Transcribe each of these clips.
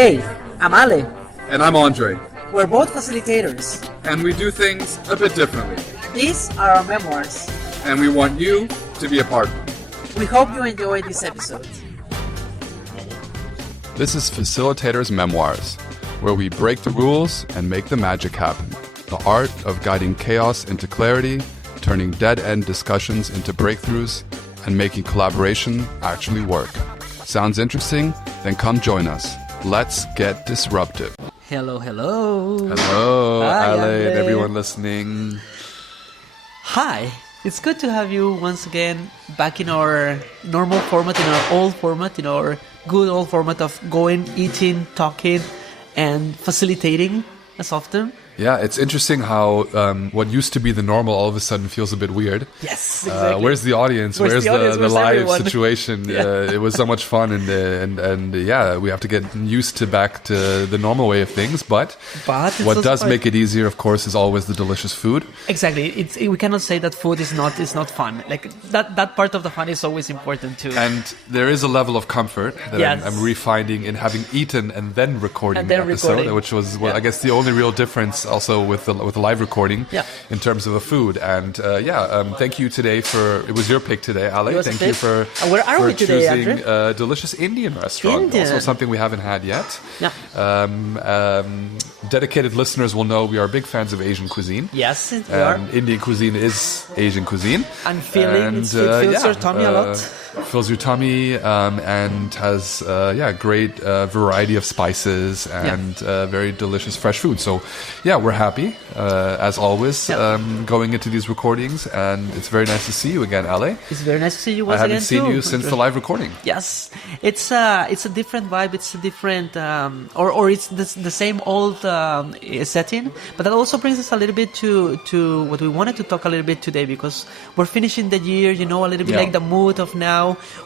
Hey, I'm Ale. And I'm Andre. We're both facilitators. And we do things a bit differently. These are our memoirs. And we want you to be a part. We hope you enjoy this episode. This is Facilitators Memoirs, where we break the rules and make the magic happen. The art of guiding chaos into clarity, turning dead-end discussions into breakthroughs, and making collaboration actually work. Sounds interesting? Then come join us. Let's get disruptive. Hello. Hello, Hi, Ale, Ale. and everyone listening. Hi. It's good to have you once again back in our normal format, in our old format, in our good old format of going, eating, talking, and facilitating as often. Yeah, it's interesting how what used to be the normal all of a sudden feels a bit weird. Yes, exactly. Where's the audience? Where's the live everyone? situation? Yeah. It was so much fun, and yeah, we have to get used to back to the normal way of things. But it's what also does fun. make it easier, of course, is always the delicious food. Exactly. We cannot say that food is not fun. Like that part of the fun is always important too. And there is a level of comfort that Yes. I'm refinding in having eaten and then recording And the then episode, recording. which was, well, Yeah. I guess, the only real difference also with the live recording Yeah. in terms of the food. And thank you today it was your pick today, Ale. It was a Thank you pick. for Where are we today, choosing Andre? a delicious Indian restaurant. Indian. Also something we haven't had yet. Yeah. Dedicated listeners will know we are big fans of Asian cuisine. Yes, we are. Indian cuisine is Asian cuisine. And filling, it fills your tummy a lot. Fills your tummy and has great variety of spices and very delicious fresh food. So we're happy as always going into these recordings, and it's very nice to see you again, Ale. It's very nice to see you I once again haven't seen too. you since the live recording. Yes, it's a different vibe. It's a different, or it's the same old setting. But that also brings us a little bit to what we wanted to talk a little bit today, because we're finishing the year. You know, a little bit like the mood of now.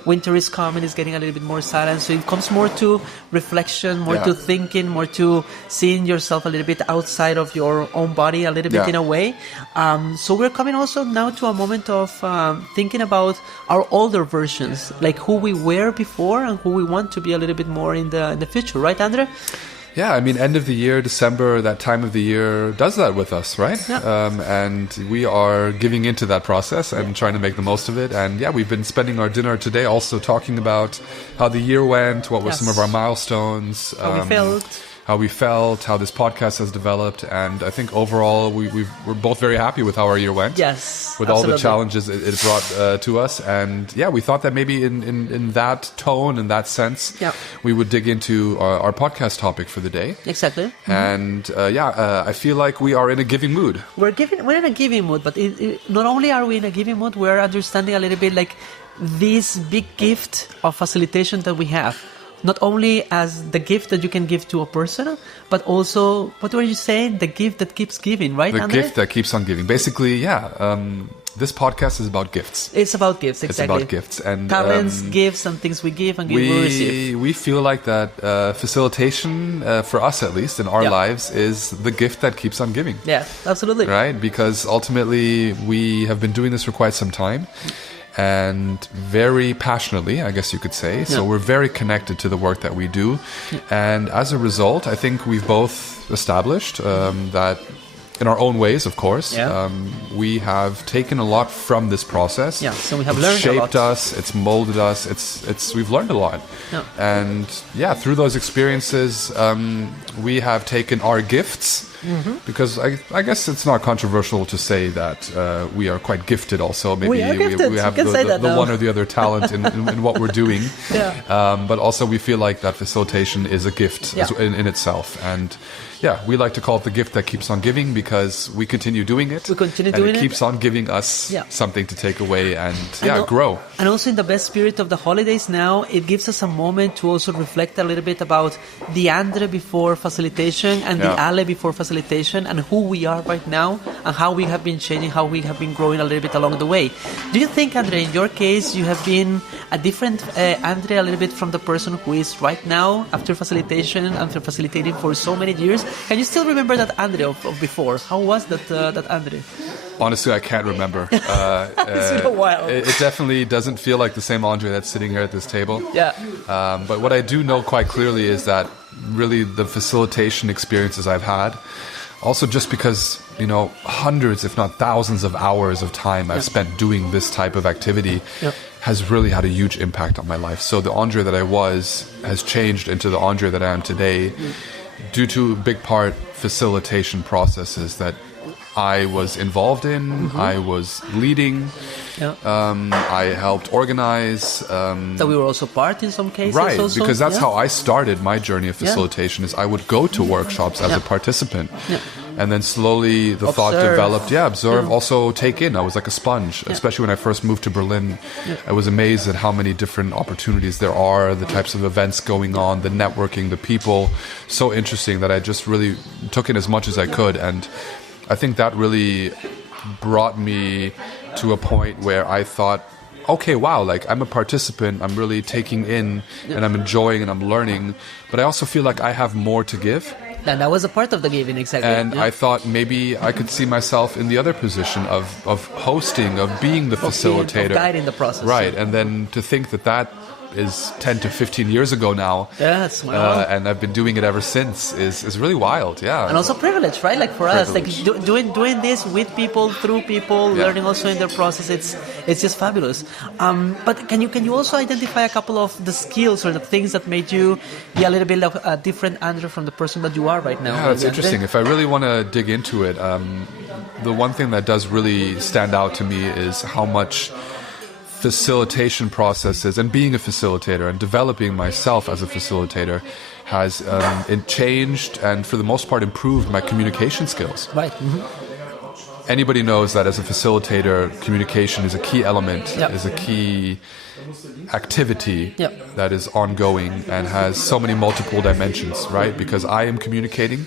Winter is coming. It's getting a little bit more silent. So it comes more to reflection, more to thinking, more to seeing yourself a little bit outside of your own body, a little bit in a way. So we're coming also now to a moment of thinking about our older versions, like who we were before and who we want to be a little bit more in the future, right, Andre? Yeah, I mean, end of the year, December, that time of the year does that with us, right? Yeah. And we are giving into that process and trying to make the most of it. And we've been spending our dinner today also talking about how the year went, what were some of our milestones, how we felt, how this podcast has developed. And I think overall we're both very happy with how our year went. Yes, with all the challenges it brought to us. And we thought that maybe in that tone, in that sense, we would dig into our podcast topic for the day. Exactly. And I feel like we are in a giving mood. We're in a giving mood, but not only are we in a giving mood, we're understanding a little bit like this big gift of facilitation that we have. Not only as the gift that you can give to a person, but also, what were you saying? The gift that keeps giving, right, The Andre? gift that keeps on giving. Basically, this podcast is about gifts. It's about gifts, exactly. It's about gifts. And talents, gifts, and things we give and we receive. We feel like that facilitation, for us at least, in our lives, is the gift that keeps on giving. Yeah, absolutely. Right? Because ultimately, we have been doing this for quite some time. And very passionately, I guess you could say. So we're very connected to the work that we do. And as a result, I think we've both established that in our own ways, of course, we have taken a lot from this process. Yeah, so we have learned a lot. It's shaped us, it's molded us, we've learned a lot. Yeah. And through those experiences, we have taken our gifts. Mm-hmm. Because I guess it's not controversial to say that we are quite gifted also. Maybe we are gifted. we have you can say that the now. one or the other talent in what we're doing. But also we feel like that facilitation is a gift in itself. And we like to call it the gift that keeps on giving, because we continue doing it. We continue doing it. And it keeps on giving us something to take away and grow. And also in the best spirit of the holidays now, it gives us a moment to also reflect a little bit about the Andre before facilitation and the Ale before facilitation, and who we are right now and how we have been changing, how we have been growing a little bit along the way. Do you think, Andre, in your case, you have been a different Andre a little bit from the person who is right now after facilitation, after facilitating for so many years? Can you still remember that Andre of before? How was that Andre? Honestly, I can't remember. It's been a while. It definitely doesn't feel like the same Andre that's sitting here at this table. Yeah. But what I do know quite clearly is that really the facilitation experiences I've had. Also just because, hundreds, if not thousands of hours of time I've spent doing this type of activity has really had a huge impact on my life. So the Andre that I was has changed into the Andre that I am today due to a big part facilitation processes that I was involved in, I was leading, I helped organize. That we were also part in some cases. Right, also. because that's how I started my journey of facilitation is I would go to workshops as a participant. And then slowly the thought developed, observe, also take in. I was like a sponge, especially when I first moved to Berlin. I was amazed at how many different opportunities there are, the types of events going on, the networking, the people. So interesting that I just really took in as much as I could. And I think that really brought me to a point where I thought, okay, wow, like I'm a participant, I'm really taking in and I'm enjoying and I'm learning, but I also feel like I have more to give. And that was a part of the giving, exactly. And I thought maybe I could see myself in the other position of hosting, of being the facilitator. Of guiding the process. Right, and then to think that is 10 to 15 years ago now. Yes, wow. And I've been doing it ever since is really wild, And also privilege, right? Like for us, like doing this with people, through people, learning also in their process, it's just fabulous. But can you also identify a couple of the skills or the things that made you be a little bit of a different Andrew from the person that you are right now? Yeah, it's interesting. If I really want to dig into it, the one thing that does really stand out to me is how much facilitation processes and being a facilitator and developing myself as a facilitator has changed and for the most part improved my communication skills. Right. Anybody knows that as a facilitator, communication is a key element, is a key activity that is ongoing and has so many multiple dimensions, right? Because I am communicating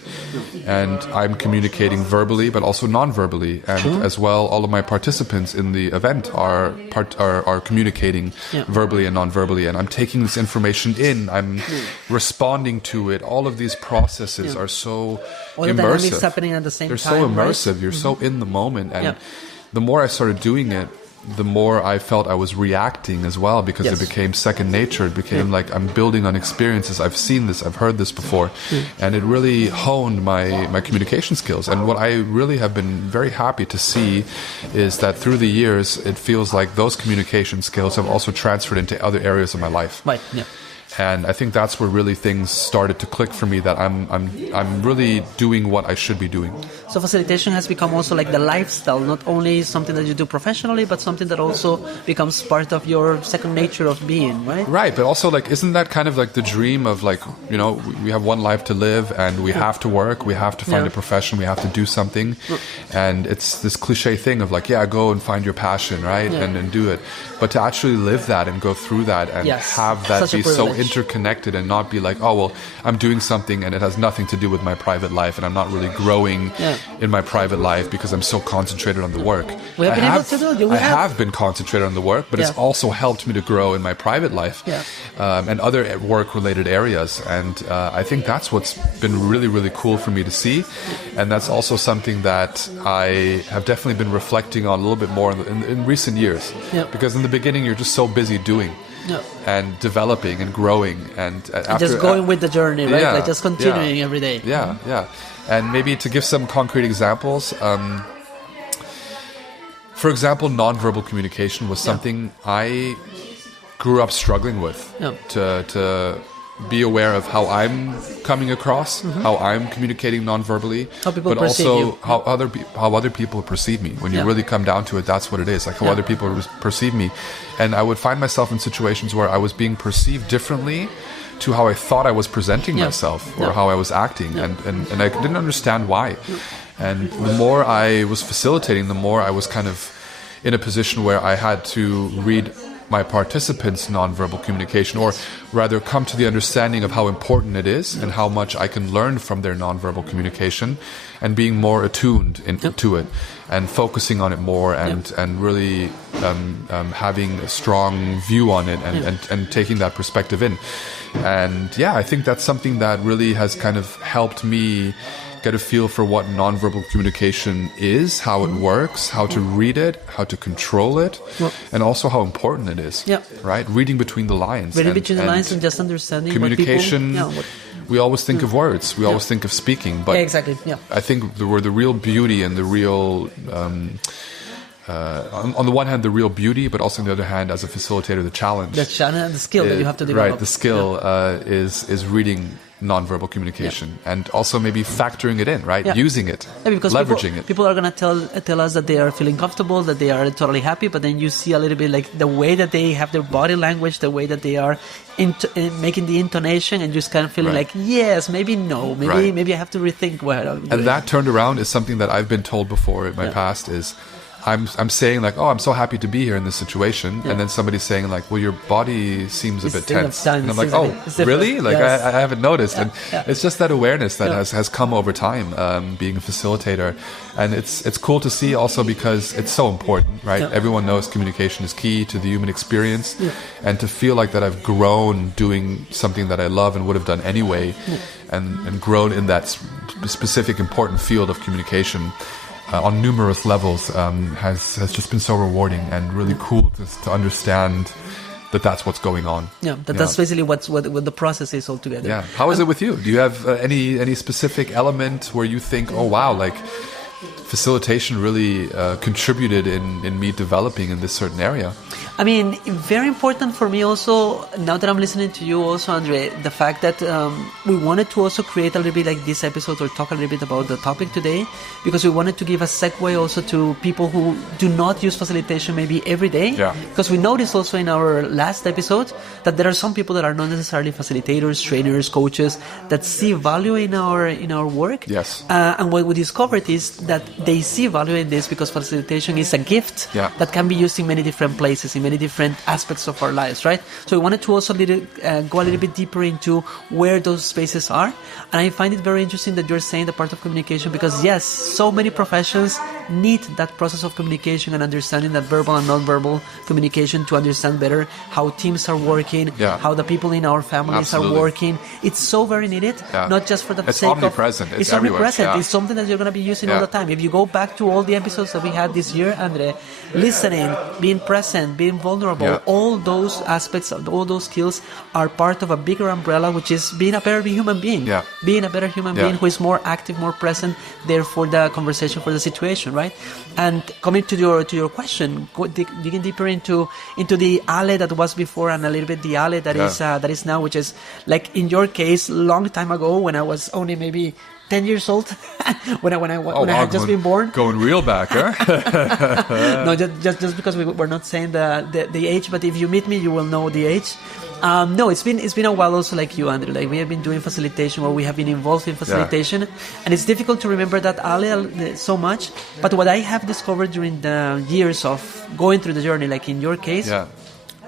and I'm communicating verbally but also non-verbally, and as well all of my participants in the event are communicating verbally and non-verbally, and I'm taking this information in, I'm responding to it. All of these processes are so all the immersive. Dynamics happening at the same They're time. so immersive, right? You're so in the moment, and the more I started doing it, the more I felt I was reacting as well, because it became second nature. It became like I'm building on experiences. I've seen this, I've heard this before, and it really honed my communication skills. And what I really have been very happy to see is that through the years, it feels like those communication skills have also transferred into other areas of my life. Right. Yeah. And I think that's where really things started to click for me, that I'm really doing what I should be doing. So facilitation has become also like the lifestyle, not only something that you do professionally, but something that also becomes part of your second nature of being, right? Right, but also like, isn't that kind of like the dream of like, we have one life to live and we have to work, we have to find a profession, we have to do something. And it's this cliche thing of like, go and find your passion, right? And do it. But to actually live that and go through that and have that be so interconnected and not be like, oh, well, I'm doing something and it has nothing to do with my private life and I'm not really growing in my private life because I'm so concentrated on the work. We have been able to do it. I have been concentrated on the work, but it's also helped me to grow in my private life and other work-related areas. And I think that's what's been really, really cool for me to see. And that's also something that I have definitely been reflecting on a little bit more in recent years. Because in the beginning, you're just so busy doing. And developing and growing and just going with the journey, right? Like just continuing every day. And maybe to give some concrete examples, for example, nonverbal communication was something I grew up struggling with. To be aware of how I'm coming across, how I'm communicating non-verbally, but also how other people perceive me. When you really come down to it, that's what it is, like how other people perceive me. And I would find myself in situations where I was being perceived differently to how I thought I was presenting myself or how I was acting, and I didn't understand why. And the more I was facilitating, the more I was kind of in a position where I had to read my participants' nonverbal communication, or rather come to the understanding of how important it is and how much I can learn from their nonverbal communication, and being more attuned to it and focusing on it more and really having a strong view on it and taking that perspective in. And I think that's something that really has kind of helped me get a feel for what nonverbal communication is, how it works, how to read it, how to control it, and also how important it is. Right? Reading between the lines. Reading between the lines and just understanding communication. we always think of words, we always think of speaking, but exactly. Yeah. I think the real beauty and the real on the one hand, the real beauty, but also on the other hand, as a facilitator, the challenge. The challenge and the skill that you have to develop. Right, the skill is reading nonverbal communication and also maybe factoring it in, right? Using it, because leveraging it. People are going to tell us that they are feeling comfortable, that they are totally happy, but then you see a little bit like the way that they have their body language, the way that they are making the intonation, and just kind of feeling like, yes, maybe no, maybe I have to rethink what I'm doing. And that turned around is something that I've been told before in my past is, I'm saying like, oh, I'm so happy to be here in this situation, and then somebody's saying like, well, your body seems a bit tense, and I'm like, oh, really? Like I haven't noticed, and it's just that awareness that has come over time, being a facilitator, and it's cool to see also because it's so important, right? Everyone knows communication is key to the human experience, and to feel like that I've grown doing something that I love and would have done anyway, and grown in that specific important field of communication. On numerous levels, has just been so rewarding and really cool to understand that that's what's going on. That's basically what the process is altogether. Yeah. How is it with you? Do you have any specific element where you think, oh wow, like facilitation really contributed in me developing in this certain area? I mean, very important for me also, now that I'm listening to you also, Andre, the fact that we wanted to also create a little bit like this episode or talk a little bit about the topic today, because we wanted to give a segue also to people who do not use facilitation maybe every day. Because we noticed also in our last episode that there are some people that are not necessarily facilitators, trainers, coaches, that see value in our work. And what we discovered is that they see value in this because facilitation is a gift that can be used in many different places, in many different aspects of our lives, right? So we wanted to also go a little bit deeper into where those spaces are. And I find it very interesting that you're saying the part of communication, because yes, so many professions need that process of communication and understanding that verbal and non-verbal communication to understand better how teams are working, how the people in our families are working. It's so very needed, not just for the sake of... It's omnipresent. It's something that you're going to be using all the time. If you go back to all the episodes that we had this year, Andre, listening, being present, being vulnerable, all those aspects, all those skills are part of a bigger umbrella, which is being a better human being. Being a better human being who is more active, more present, there for the conversation, for the situation, right? And coming to your question, digging deeper into the Ale that was before and a little bit the Ale that is now, which is like in your case, long time ago when I was only maybe 10 years old, when I had just been born. Going real back, huh? No, just because we're not saying the age, but if you meet me, you will know the age. No, it's been a while also, like you, Andrew. Like we have been doing facilitation, or we have been involved in facilitation, and it's difficult to remember that Ale so much. But what I have discovered during the years of going through the journey, like in your case,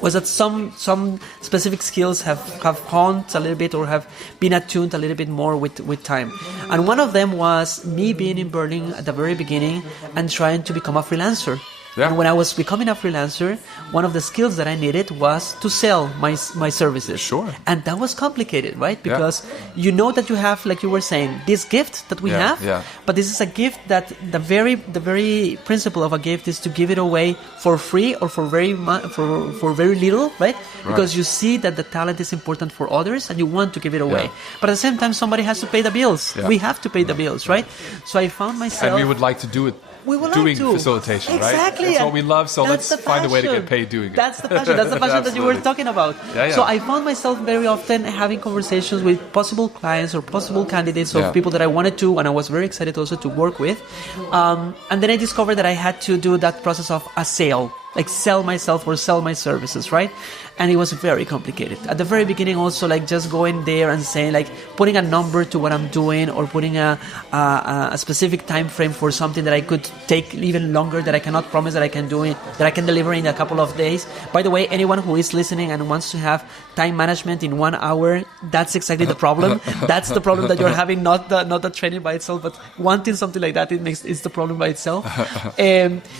was that some specific skills have honed a little bit or have been attuned a little bit more with time. And one of them was me being in Berlin at the very beginning and trying to become a freelancer. And when I was becoming a freelancer, one of the skills that I needed was to sell my services. And that was complicated, right? Because you know that you have, like you were saying, this gift that we have, but this is a gift that the very principle of a gift is to give it away for free or for very little, right? Because you see that the talent is important for others and you want to give it away. But at the same time, somebody has to pay the bills. We have to pay the bills, right? So I found myself... And we would like to do it. Doing facilitation, right? Exactly. That's what we love, so let's find a way to get paid doing it. That's the passion. That's the passion that you were talking about. So I found myself very often having conversations with possible clients or possible candidates of people that I wanted to, and I was very excited also to work with. And then I discovered that I had to do that process of a sale, like sell myself or sell my services, right? And it was very complicated. At the very beginning also, like just going there and saying, like putting a number to what I'm doing or putting a specific time frame for something that I could take even longer, that I cannot promise that I can do it, that I can deliver in a couple of days. By the way, anyone who is listening and wants to have time management in 1 hour, that's exactly the problem. That's the problem that you're having, not the training by itself, but wanting something like that, it's the problem by itself.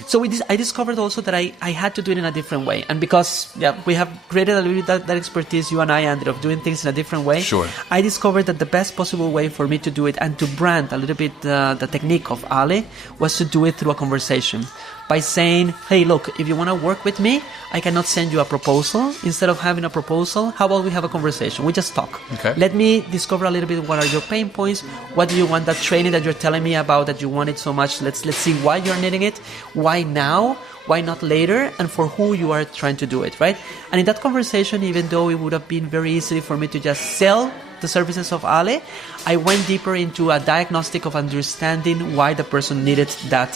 So I discovered also that I I had to do it in a different way. And because we have created a little bit that expertise, you and I, Andrew, of doing things in a different way, sure. I discovered that the best possible way for me to do it and to brand a little bit the technique of Ale was to do it through a conversation. By saying, hey, look, if you want to work with me, I cannot send you a proposal. Instead of having a proposal, how about we have a conversation? We just talk. Okay. Let me discover a little bit what are your pain points. What do you want, that training that you're telling me about that you want it so much? Let's see why you're needing it. Why now? Why not later? And for who you are trying to do it, right? And in that conversation, even though it would have been very easy for me to just sell the services of Ale, I went deeper into a diagnostic of understanding why the person needed that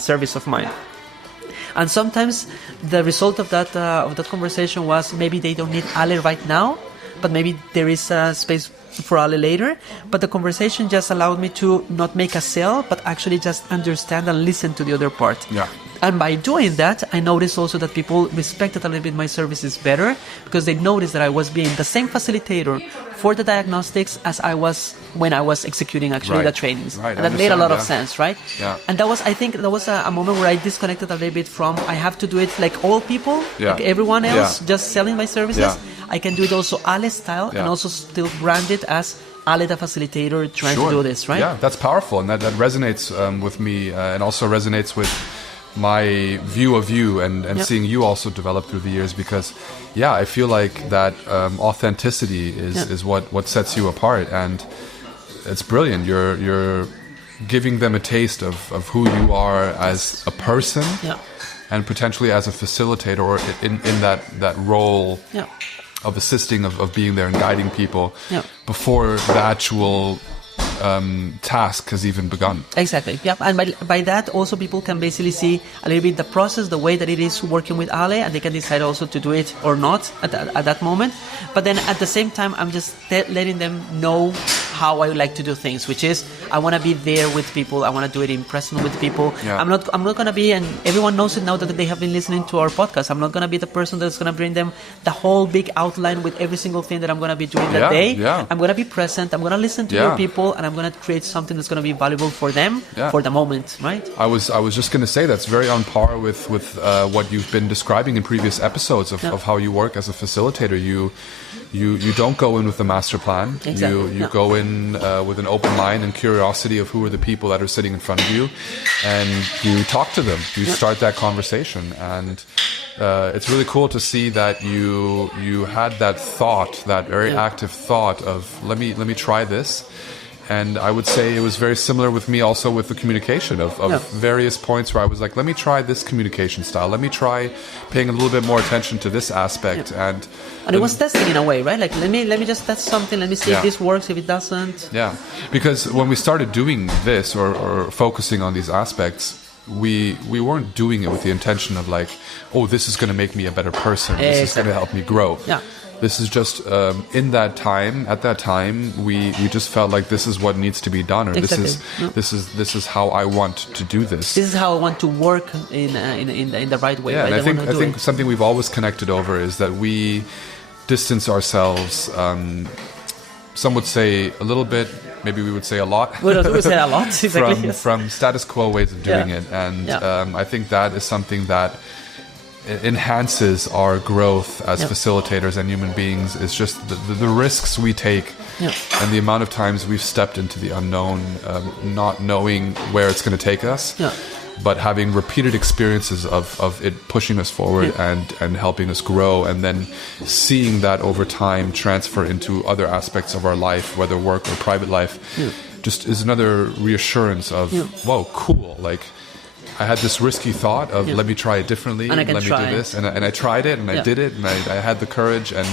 service of mine. And sometimes the result of that conversation was maybe they don't need Ale right now, but maybe there is a space for Ale later. But the conversation just allowed me to not make a sale, but actually just understand and listen to the other part. Yeah. And by doing that, I noticed also that people respected a little bit my services better, because they noticed that I was being the same facilitator for the diagnostics as I was when I was executing actually the trainings. Right. And that made a lot of sense, right? Yeah. And I think that was a moment where I disconnected a little bit from, I have to do it like all people, like everyone else, just selling my services. Yeah. I can do it also Ale style and also still brand it as Ale the facilitator trying to do this, right? Yeah, that's powerful, and that resonates with me, and also resonates with my view of you and seeing you also develop through the years, because I feel like that authenticity is what sets you apart, and it's brilliant. You're giving them a taste of who you are as a person and potentially as a facilitator, or in that role of assisting, of being there and guiding people before the actual task has even begun. Exactly. Yeah. And by that also people can basically see a little bit the process, the way that it is working with Ale, and they can decide also to do it or not at that moment. But then at the same time, I'm just letting them know how I like to do things, which is I want to be there with people. I want to do it in person with people. Yeah. I'm not going to be, and everyone knows it now that they have been listening to our podcast, I'm not going to be the person that's going to bring them the whole big outline with every single thing that I'm going to be doing that day. Yeah. I'm going to be present. I'm going to listen to your people, and I'm going to create something that's going to be valuable for them for the moment, right? I was just going to say that's very on par with what you've been describing in previous episodes of how you work as a facilitator. You don't go in with a master plan. Exactly. You go in with an open mind and curiosity of who are the people that are sitting in front of you, and you talk to them. You start that conversation, and it's really cool to see that you had that thought, that very active thought of let me try this. And I would say it was very similar with me also with the communication of various points where I was like, let me try this communication style. Let me try paying a little bit more attention to this aspect. And it was testing in a way, right? Like, let me just test something. Let me see if this works, if it doesn't. Yeah, because when we started doing this or focusing on these aspects, we weren't doing it with the intention of like, oh, this is going to make me a better person. This is going to help me grow. Yeah. This is just at that time, we just felt like this is what needs to be done, or this is how I want to do this. This is how I want to work in the right way. Yeah, right? and I think something we've always connected over is that we distance ourselves. Some would say a little bit. Maybe we would say a lot. We would say a lot, exactly. from status quo ways of doing it, and I think that is something that enhances our growth as facilitators and human beings. Is just the risks we take and the amount of times we've stepped into the unknown, not knowing where it's going to take us, but having repeated experiences of it pushing us forward and helping us grow, and then seeing that over time transfer into other aspects of our life, whether work or private life, just is another reassurance of, whoa, cool, like I had this risky thought of let me try it differently, let me do this, and I tried it, and I did it, and I had the courage, and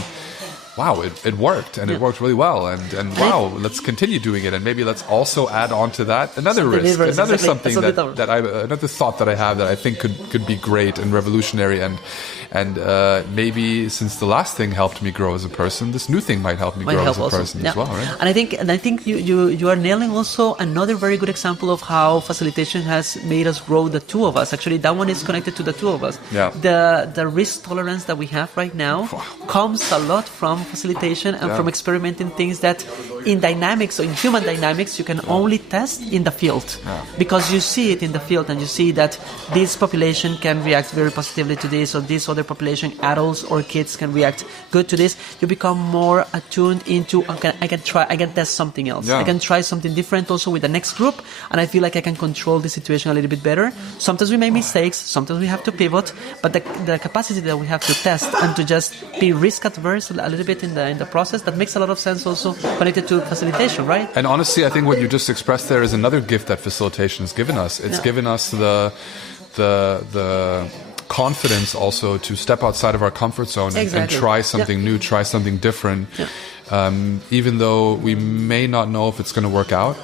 wow, it worked, and it worked really well, and wow, let's continue doing it, and maybe let's also add on to that another risk, another something another thought that I have that I think could be great and revolutionary, and maybe since the last thing helped me grow as a person, this new thing might help me grow as a person as well, right? And I think you are nailing also another very good example of how facilitation has made us grow, the two of us. Actually, that one is connected to the two of us. Yeah. The risk tolerance that we have right now comes a lot from facilitation and from experimenting things that in dynamics, so in human dynamics, you can only test in the field because you see it in the field and you see that this population can react very positively to this, or this other population, adults or kids, can react good to this. You become more attuned into, I can test something else. I can try something different also with the next group, and I feel like I can control the situation a little bit better. Sometimes we make mistakes, sometimes we have to pivot, but the capacity that we have to test and to just be risk adverse a little bit in the process, that makes a lot of sense also connected to facilitation, right? And honestly, I think what you just expressed there is another gift that facilitation has given us. It's given us the confidence also to step outside of our comfort zone and try something new, try something different, even though we may not know if it's going to work out.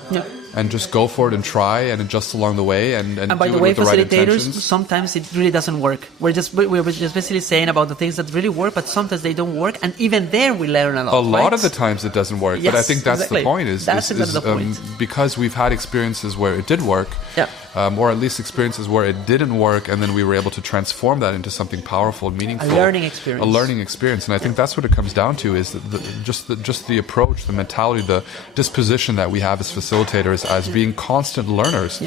And just go for it and try and adjust along the way and by do the way, it with the right facilitators, intentions. sometimes it really doesn't work. We're just basically saying about the things that really work, but sometimes they don't work, and even there we learn a lot. A lot of the times it doesn't work, but I think that's the point. That's the point. Because we've had experiences where it did work, or at least experiences where it didn't work, and then we were able to transform that into something powerful and meaningful. A learning experience. And I think that's what it comes down to, is just the approach, the mentality, the disposition that we have as facilitators, as being constant learners.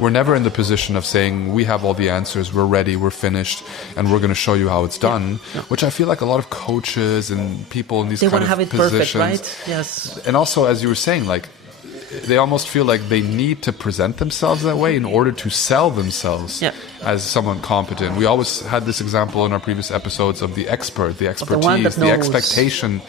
We're never in the position of saying we have all the answers, we're ready, we're finished, and we're going to show you how it's done, which I feel like a lot of coaches and people in these kind of positions, they want to have it perfect, right? Yes. And also, as you were saying, like, they almost feel like they need to present themselves that way in order to sell themselves as someone competent. We always had this example in our previous episodes of the expert, the expertise, the expectation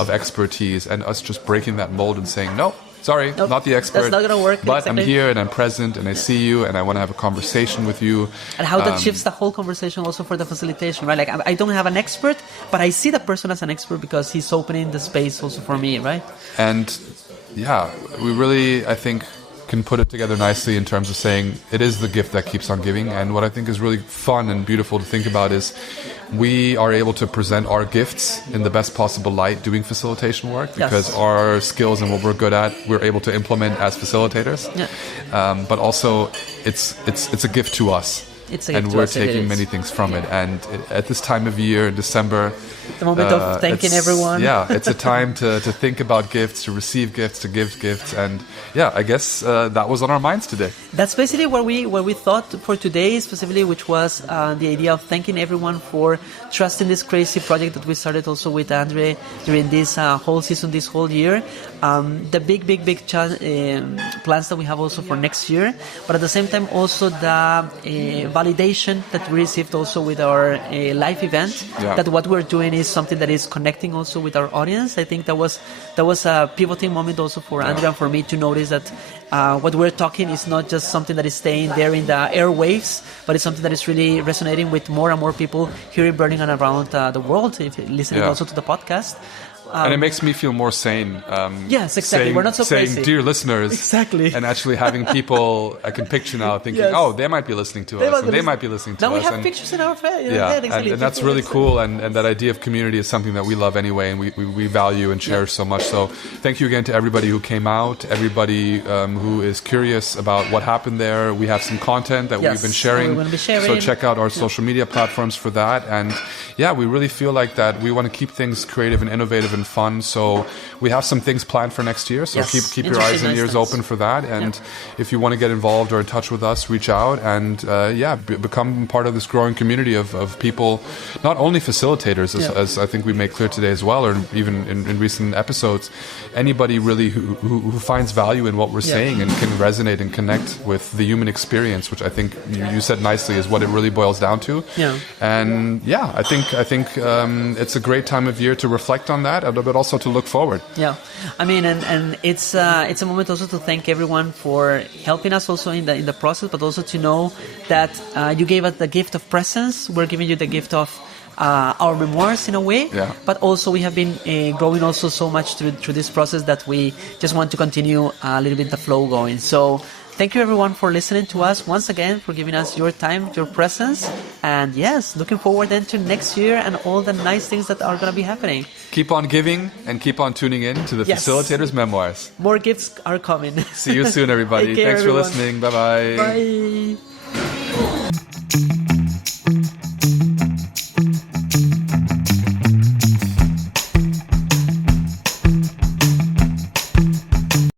of expertise, and us just breaking that mold and saying, no, sorry, not the expert. That's not going to work. But I'm here and I'm present and I see you and I want to have a conversation with you. And how that shifts the whole conversation also for the facilitation, right? Like, I don't have an expert, but I see the person as an expert because he's opening the space also for me, right? And yeah, we really, I think, can put it together nicely in terms of saying it is the gift that keeps on giving. And what I think is really fun and beautiful to think about is we are able to present our gifts in the best possible light doing facilitation work, because our skills and what we're good at, we're able to implement as facilitators. But also it's a gift to us. And we're taking many things from it. And at this time of year, in December, the moment of thanking everyone. It's a time to think about gifts, to receive gifts, to give gifts. And I guess that was on our minds today. That's basically what we thought for today specifically, which was the idea of thanking everyone for trusting this crazy project that we started also with Andre during this whole season, this whole year. The big plans that we have also for next year, but at the same time also the validation that we received also with our live event, that what we're doing is something that is connecting also with our audience. I think that was a pivoting moment also for Andrea and for me to notice that what we're talking is not just something that is staying there in the airwaves, but it's something that is really resonating with more and more people here in Berlin and around the world, if listening also to the podcast. And it makes me feel more sane. Yes, exactly. We're not so crazy. Saying, dear listeners. Exactly. And actually having people, I can picture now thinking, oh, they might be listening to us. And they might be listening to us. Now we have pictures in our head. Exactly. And that's really cool. And that idea of community is something that we love anyway. And we value and cherish so much. So thank you again to everybody who came out. Everybody who is curious about what happened there. We have some content that we've been sharing. We're going to be sharing. So check out our social media platforms for that. And we really feel like that we want to keep things creative and innovative and fun. So we have some things planned for next year. So keep your eyes and ears open for that. And if you want to get involved or in touch with us, reach out and become part of this growing community of people, not only facilitators, as I think we made clear today as well, or even in recent episodes, anybody really who finds value in what we're saying and can resonate and connect with the human experience, which I think you said nicely is what it really boils down to. And I think it's a great time of year to reflect on that, but also to look forward. I mean, and it's a moment also to thank everyone for helping us also in the process, but also to know that you gave us the gift of presence. We're giving you the gift of our memoirs in a way, but also we have been growing also so much through this process that we just want to continue a little bit the flow going. So thank you everyone for listening to us once again, for giving us your time, your presence, and looking forward then to next year and all the nice things that are going to be happening. Keep on giving and keep on tuning in to the Facilitators Memoirs. More gifts are coming. See you soon, everybody. Thanks everyone. for listening. Bye-bye. Bye.